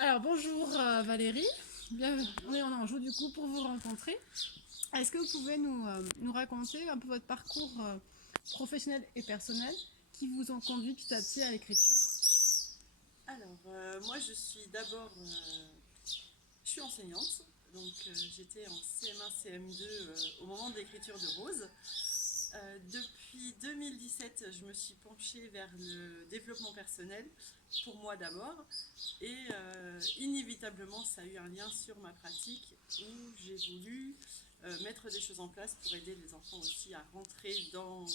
Alors bonjour Valérie, on est en jeu du coup pour vous rencontrer. Est-ce que vous pouvez nous raconter un peu votre parcours professionnel et personnel qui vous ont conduit petit à petit à l'écriture? Alors, moi je suis d'abord, je suis enseignante, donc j'étais en CM1, CM2 au moment de l'écriture de Rose. Depuis 2017, je me suis penchée vers le développement personnel, pour moi d'abord, et inévitablement ça a eu un lien sur ma pratique où j'ai voulu mettre des choses en place pour aider les enfants aussi à rentrer dans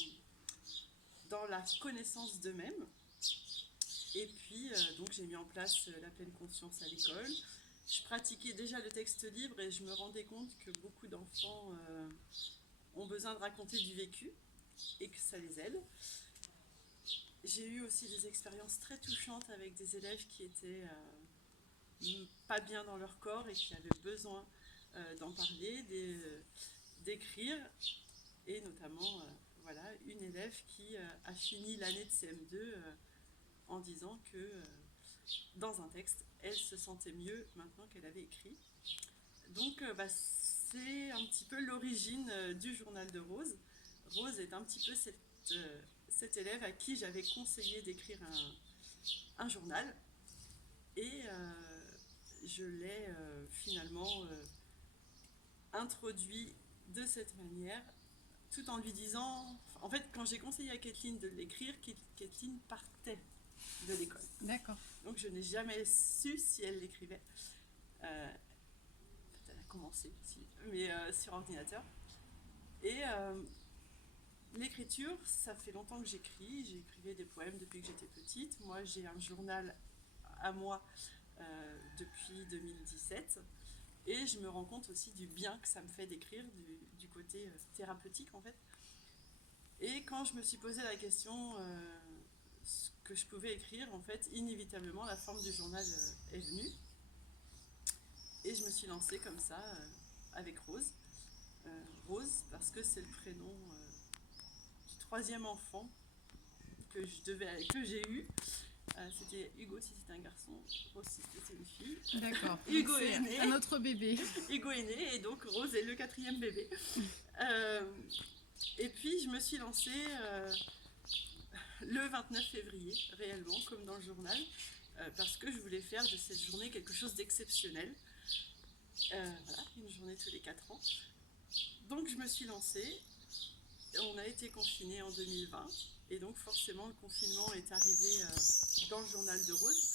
la connaissance d'eux-mêmes. Et puis, donc j'ai mis en place la pleine conscience à l'école. Je pratiquais déjà le texte libre et je me rendais compte que beaucoup d'enfants ont besoin de raconter du vécu et que ça les aide. J'ai eu aussi des expériences très touchantes avec des élèves qui étaient pas bien dans leur corps et qui avaient besoin d'en parler, d'écrire. Et notamment, voilà, une élève qui a fini l'année de CM2 en disant que dans un texte, elle se sentait mieux maintenant qu'elle avait écrit. Donc c'est un petit peu l'origine du journal de Rose. Rose est un petit peu cette élève à qui j'avais conseillé d'écrire un journal et je l'ai finalement introduit de cette manière tout en lui disant, en fait quand j'ai conseillé à Kathleen de l'écrire, Kathleen partait de l'école. D'accord. Donc je n'ai jamais su si elle l'écrivait. Elle a commencé, mais sur ordinateur. Et l'écriture, ça fait longtemps que j'écris. J'écrivais des poèmes depuis que j'étais petite. Moi, j'ai un journal à moi depuis 2017. Et je me rends compte aussi du bien que ça me fait d'écrire, du côté thérapeutique en fait. Et quand je me suis posé la question ce que je pouvais écrire, en fait, inévitablement, la forme du journal est venue. Et je me suis lancée comme ça avec Rose. Rose, parce que c'est le prénom du troisième enfant que j'ai eu. C'était Hugo si c'était un garçon, Rose si c'était une fille. D'accord. Hugo est né. Un autre bébé. Hugo est né et donc Rose est le quatrième bébé. Et puis je me suis lancée le 29 février, réellement, comme dans le journal, parce que je voulais faire de cette journée quelque chose d'exceptionnel. Voilà, une journée tous les 4 ans. Donc je me suis lancée. On a été confinés en 2020 et donc forcément le confinement est arrivé dans le journal de Rose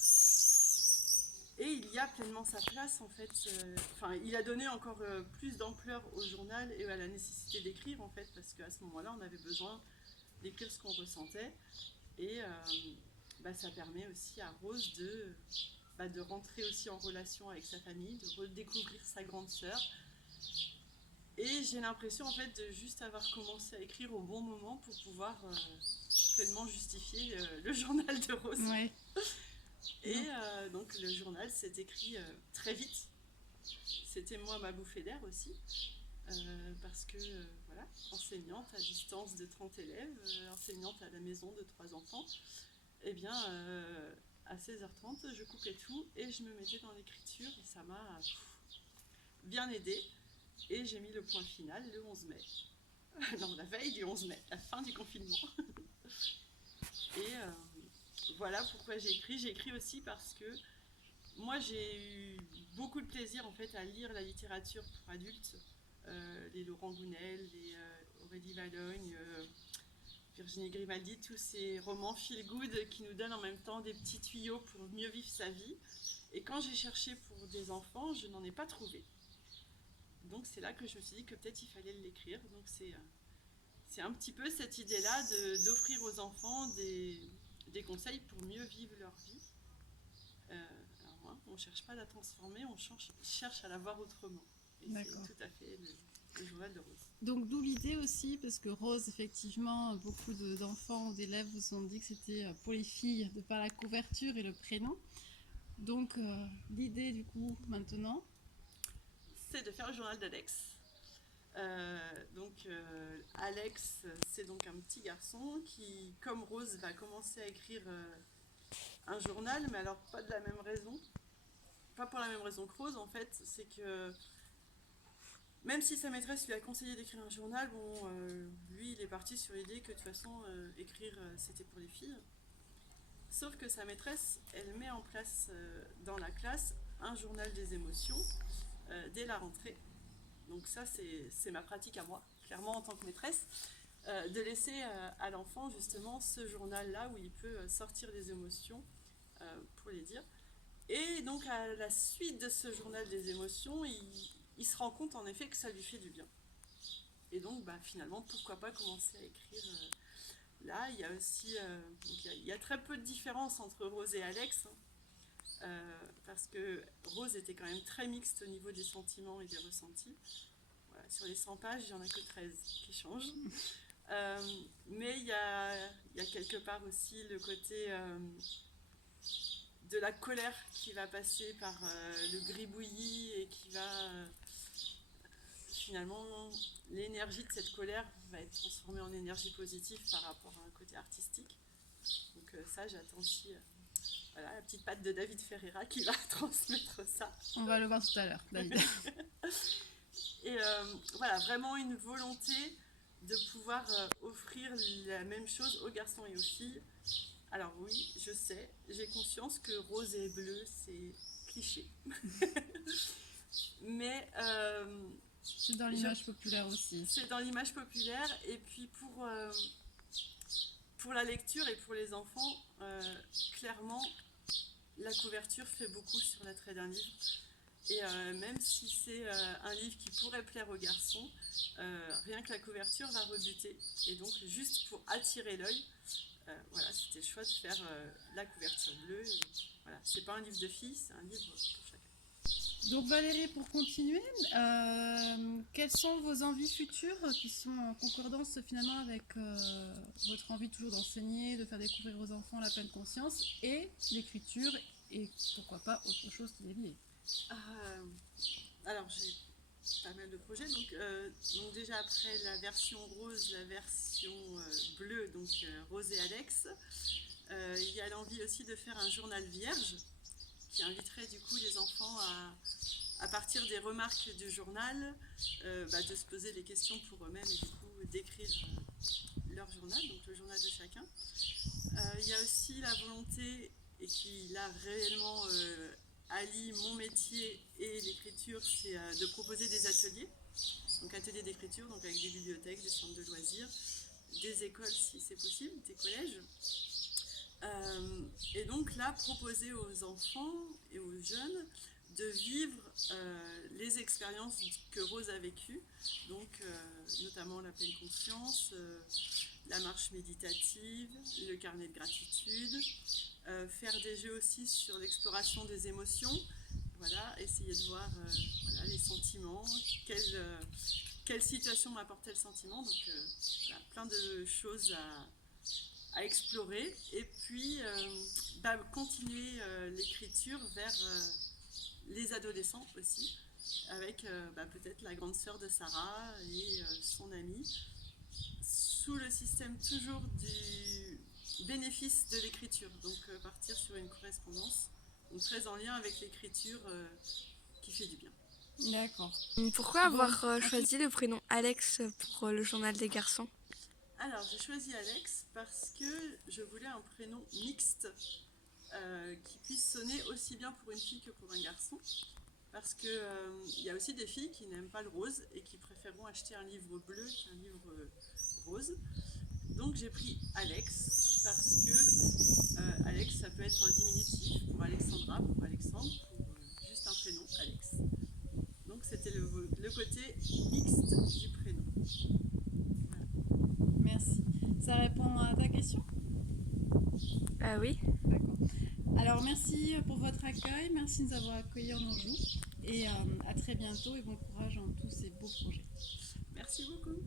et il y a pleinement sa place en fait. Il a donné encore plus d'ampleur au journal et à la nécessité d'écrire en fait parce qu'à ce moment-là on avait besoin d'écrire ce qu'on ressentait et ça permet aussi à Rose de rentrer aussi en relation avec sa famille, de redécouvrir sa grande sœur. Et j'ai l'impression en fait de juste avoir commencé à écrire au bon moment pour pouvoir pleinement justifier le journal de Rose. Ouais. Et donc le journal s'est écrit très vite. C'était moi ma bouffée d'air aussi. Parce que voilà, enseignante à distance de 30 élèves, enseignante à la maison de 3 enfants, et bien à 16h30 je coupais tout et je me mettais dans l'écriture et ça m'a bien aidée. Et j'ai mis le point final le 11 mai. Non, la veille du 11 mai, la fin du confinement. Et voilà pourquoi j'ai écrit. J'ai écrit aussi parce que moi j'ai eu beaucoup de plaisir en fait à lire la littérature pour adultes. Les Laurent Gounel, les Aurélie Vallogne, Virginie Grimaldi, tous ces romans feel good qui nous donnent en même temps des petits tuyaux pour mieux vivre sa vie. Et quand j'ai cherché pour des enfants, je n'en ai pas trouvé. Donc c'est là que je me suis dit que peut-être il fallait l'écrire. Donc c'est c'est un petit peu cette idée-là d'offrir aux enfants des conseils pour mieux vivre leur vie. Alors, on ne cherche pas à la transformer, on cherche à la voir autrement. Et c'est tout à fait le journal de Rose. Donc d'où l'idée aussi, parce que Rose, effectivement, beaucoup d'enfants ou d'élèves vous ont dit que c'était pour les filles de par la couverture et le prénom. Donc l'idée du coup maintenant, c'est de faire le journal d'Alex. Alex, c'est donc un petit garçon qui, comme Rose, va commencer à écrire un journal, mais alors pas de la même raison. Pas pour la même raison que Rose, en fait, c'est que même si sa maîtresse lui a conseillé d'écrire un journal, lui, il est parti sur l'idée que de toute façon, écrire, c'était pour les filles. Sauf que sa maîtresse, elle met en place dans la classe un journal des émotions dès la rentrée. Donc ça, c'est ma pratique à moi, clairement en tant que maîtresse, de laisser à l'enfant justement ce journal-là où il peut sortir des émotions pour les dire. Et donc à la suite de ce journal des émotions, il se rend compte en effet que ça lui fait du bien. Et donc finalement, pourquoi pas commencer à écrire là. Il y a aussi il y a très peu de différence entre Rose et Alex, parce que Rose était quand même très mixte au niveau des sentiments et des ressentis. Voilà, sur les 100 pages, il n'y en a que 13 qui changent. Mais il y a quelque part aussi le côté de la colère qui va passer par le gribouillis et qui va finalement, l'énergie de cette colère va être transformée en énergie positive par rapport à un côté artistique. Donc ça, j'attends aussi voilà, la petite patte de David Ferreira qui va transmettre ça. On va le voir tout à l'heure, David. Et voilà, vraiment une volonté de pouvoir offrir la même chose aux garçons et aux filles. Alors oui, je sais, j'ai conscience que rose et bleu, c'est cliché. Mais c'est dans l'image populaire aussi. C'est dans l'image populaire. Et puis pour la lecture et pour les enfants, clairement, la couverture fait beaucoup sur l'attrait d'un livre. Et même si c'est un livre qui pourrait plaire aux garçons, rien que la couverture va rebuter. Et donc, juste pour attirer l'œil, voilà, c'était le choix de faire la couverture bleue. Et, voilà, c'est pas un livre de filles, c'est un livre pour chacun. Donc Valérie, pour continuer, quelles sont vos envies futures qui sont en concordance finalement avec votre envie toujours d'enseigner, de faire découvrir aux enfants la pleine conscience et l'écriture et pourquoi pas autre chose qui est liée? Alors j'ai pas mal de projets, donc déjà après la version rose, la version bleue, donc Rose et Alex, il y a l'envie aussi de faire un journal vierge qui inviterait du coup les enfants à partir des remarques du journal, de se poser des questions pour eux-mêmes et du coup d'écrire leur journal, donc le journal de chacun. Il y a aussi la volonté, et qui là réellement allie mon métier et l'écriture, c'est de proposer des ateliers, donc ateliers d'écriture, donc avec des bibliothèques, des centres de loisirs, des écoles si c'est possible, des collèges. Et donc là, proposer aux enfants et aux jeunes de vivre les expériences que Rose a vécues, donc notamment la pleine conscience, la marche méditative, le carnet de gratitude, faire des jeux aussi sur l'exploration des émotions, voilà, essayer de voir voilà, les sentiments, quelle situation m'apportait le sentiment, donc voilà, plein de choses à explorer, et puis continuer l'écriture vers les adolescents aussi, avec peut-être la grande sœur de Sarah et son amie, sous le système toujours du bénéfice de l'écriture, donc partir sur une correspondance, donc très en lien avec l'écriture qui fait du bien. D'accord. Pourquoi avoir choisi le prénom Alex pour le journal des garçons ? Alors, j'ai choisi Alex parce que je voulais un prénom mixte qui puisse sonner aussi bien pour une fille que pour un garçon. Parce qu'il y a aussi des filles qui n'aiment pas le rose et qui préféreront acheter un livre bleu qu'un livre rose. Donc, j'ai pris Alex parce que Alex, ça peut être un diminutif pour Alexandra, pour Alexandre, pour juste un prénom, Alex. Donc, c'était le côté mixte du prénom. Voilà. Ça répond à ta question? Ah oui. D'accord. Alors merci pour votre accueil, merci de nous avoir accueillis en Anjou et à très bientôt et bon courage dans tous ces beaux projets. Merci beaucoup.